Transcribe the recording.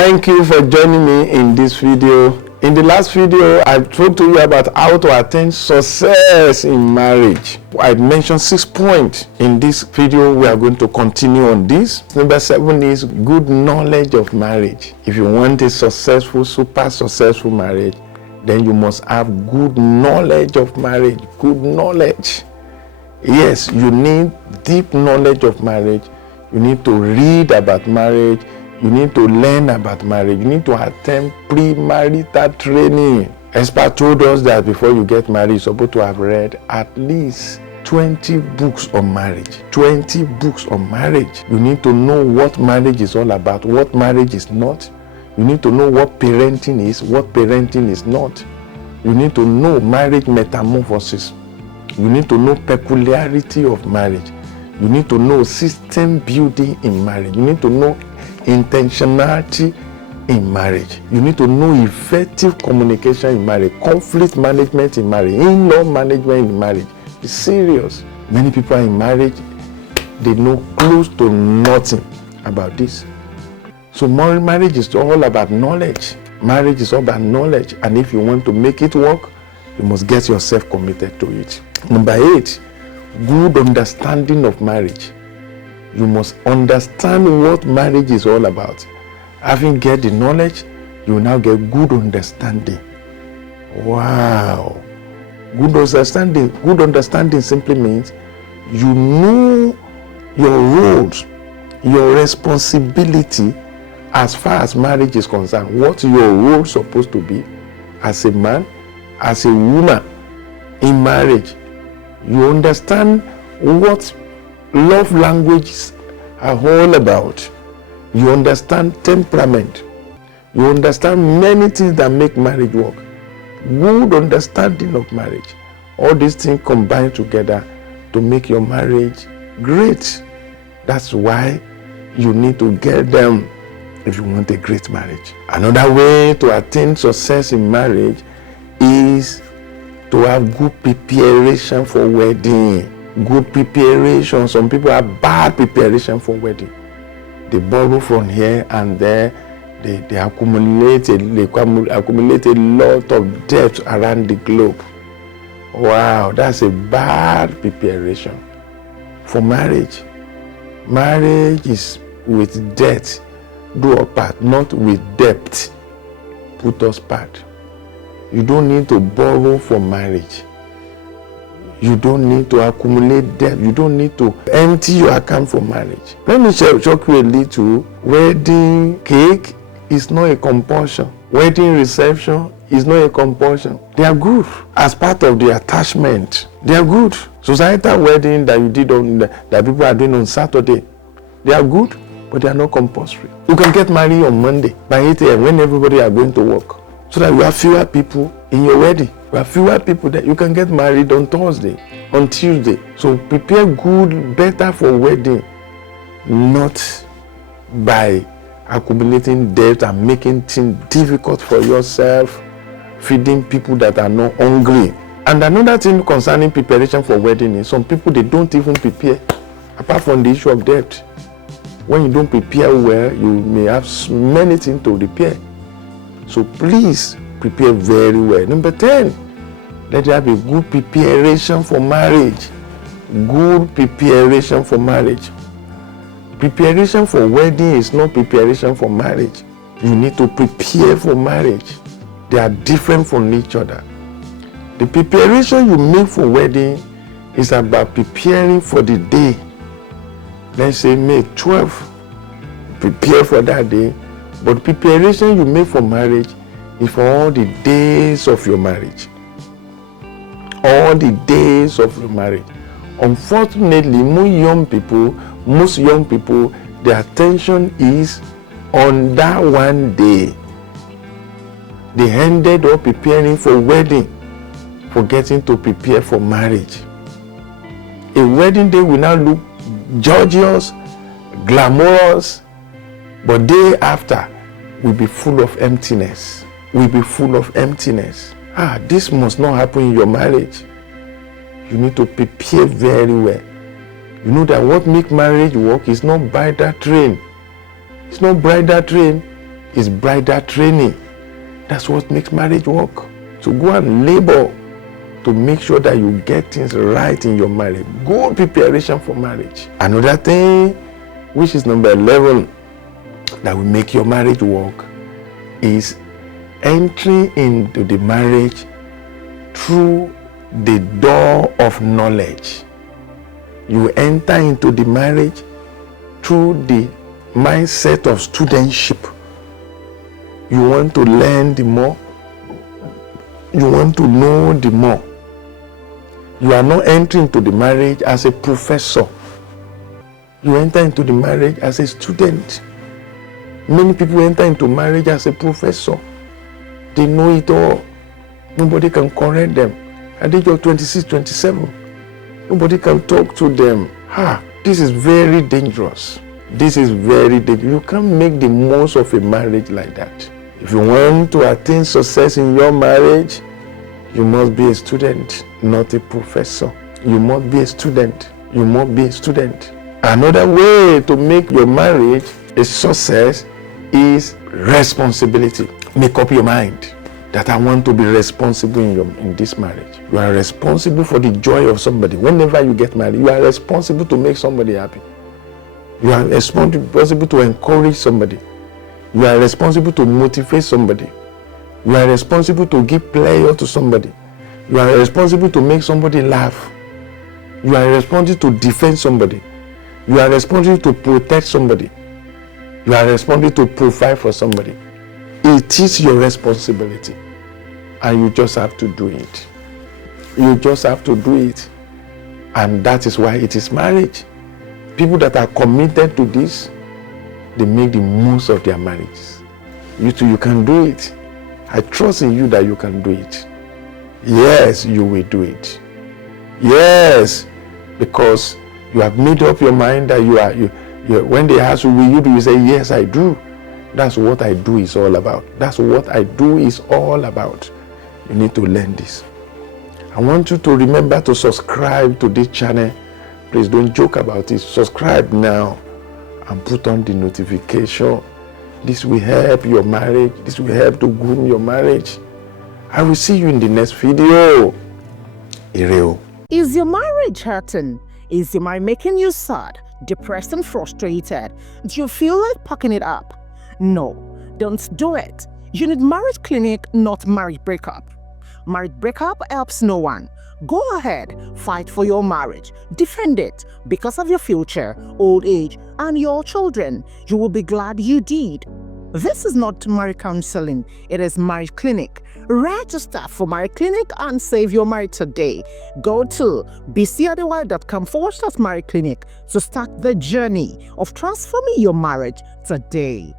Thank you for joining me in this video. In the last video, I spoke to you about how to attain success in marriage. I mentioned 6 points. In this video, we are going to continue on this. Number 7 is good knowledge of marriage. If you want a successful, super successful marriage, then you must have good knowledge of marriage. Good knowledge. Yes, you need deep knowledge of marriage. You need to read about marriage. You need to learn about marriage. You need to attend premarital training. Experts told us that before you get married, you're supposed to have read at least 20 books on marriage. 20 books on marriage. You need to know what marriage is all about, what marriage is not. You need to know what parenting is, what parenting is not. You need to know marriage metamorphosis. You need to know peculiarity of marriage. You need to know system building in marriage. You need to know intentionality in marriage. You need to know effective communication in marriage, conflict management in marriage, in-law management in marriage. It's serious. Many people are in marriage, they know close to nothing about this. So marriage is all about knowledge. Marriage is all about knowledge, and if you want to make it work, you must get yourself committed to it. Number 8, good understanding of marriage. You must understand what marriage is all about. Having get the knowledge, you will now get good understanding. Wow. Good understanding. Good understanding simply means you know your roles, your responsibility as far as marriage is concerned. What your role is supposed to be as a man, as a woman in marriage. You understand what love languages are all about. You understand temperament. You understand many things that make marriage work. Good understanding of marriage. All these things combine together to make your marriage great. That's why you need to get them if you want a great marriage. Another way to attain success in marriage is to have good preparation for wedding. Good preparation. Some people have bad preparation for wedding. They borrow from here and there. They accumulate a lot of debt around the globe. Wow, that's a bad preparation for marriage. Marriage is with debt. Do our part, not with debt. Put us part. You don't need to borrow for marriage. You don't need to accumulate debt. You don't need to empty your account for marriage. Let me shock you a little. Wedding cake is not a compulsion. Wedding reception is not a compulsion. They are good as part of the attachment. They are good. Societal wedding that you did that people are doing on Saturday, they are good, but they are not compulsory. You can get married on Monday by 8 a.m. when everybody are going to work, so that you have fewer people in your wedding. You have fewer people that you can get married on Thursday, on Tuesday. So prepare good, better for wedding, not by accumulating debt and making things difficult for yourself, feeding people that are not hungry. And another thing concerning preparation for wedding is some people, they don't even prepare, apart from the issue of debt. When you don't prepare well, you may have many things to repair. So please prepare very well. Number 10, let there be good preparation for marriage. Good preparation for marriage. Preparation for wedding is not preparation for marriage. You need to prepare for marriage. They are different from each other. The preparation you make for wedding is about preparing for the day. Let's say May 12th. Prepare for that day. But preparation you make for marriage is for all the days of your marriage. All the days of your marriage. Unfortunately, most young people, their attention is on that one day. They ended up preparing for wedding, forgetting to prepare for marriage. A wedding day will now look gorgeous, glamorous, but day after will be full of emptiness. Will be full of emptiness. This must not happen in your marriage. You need to prepare very well. You know that what makes marriage work is not bridal train. It's not bridal train. is bridal training. That's what makes marriage work. So go and labor to make sure that you get things right in your marriage. Good preparation for marriage. Another thing, which is number 11, that will make your marriage work, is entering into the marriage through the door of knowledge. You enter into the marriage through the mindset of studentship. You want to learn the more. You want to know the more. You are not entering into the marriage as a professor. You enter into the marriage as a student. Many people enter into marriage as a professor. They know it all. Nobody can correct them. At the age of 26, 27, nobody can talk to them. This is very dangerous. This is very dangerous. You can't make the most of a marriage like that. If you want to attain success in your marriage, you must be a student, not a professor. You must be a student. You must be a student. Another way to make your marriage a success is responsibility. Make up your mind that I want to be responsible in this marriage. You are responsible for the joy of somebody. Whenever you get married, you are responsible to make somebody happy. You are responsible to encourage somebody. You are responsible to motivate somebody. You are responsible to give pleasure to somebody. You are responsible to make somebody laugh. You are responsible to defend somebody. You are responsible to protect somebody. You are responsible to provide for somebody. It is your responsibility, and you just have to do it. You just have to do it, and that is why it is marriage. People that are committed to this, they make the most of their marriages. You too, you can do it. I trust in you that you can do it. Yes, you will do it. Yes, because you have made up your mind that you when they ask you, will you do, you say, yes, I do. That's what I do is all about. That's what I do is all about. You need to learn this. I want you to remember to subscribe to this channel. Please don't joke about it. Subscribe now and put on the notification. This will help your marriage. This will help to groom your marriage. I will see you in the next video. Ireo. Is your marriage hurting? Is your marriage making you sad, depressed and frustrated? Do you feel like packing it up? No, don't do it. You need marriage clinic, not marriage breakup. Marriage breakup helps no one. Go ahead, fight for your marriage, defend it because of your future, old age, and your children. You will be glad you did. This is not marriage counseling, it is marriage clinic. Register for marriage clinic and save your marriage today. Go to bisiadewale.com/marriage clinic to start the journey of transforming your marriage today.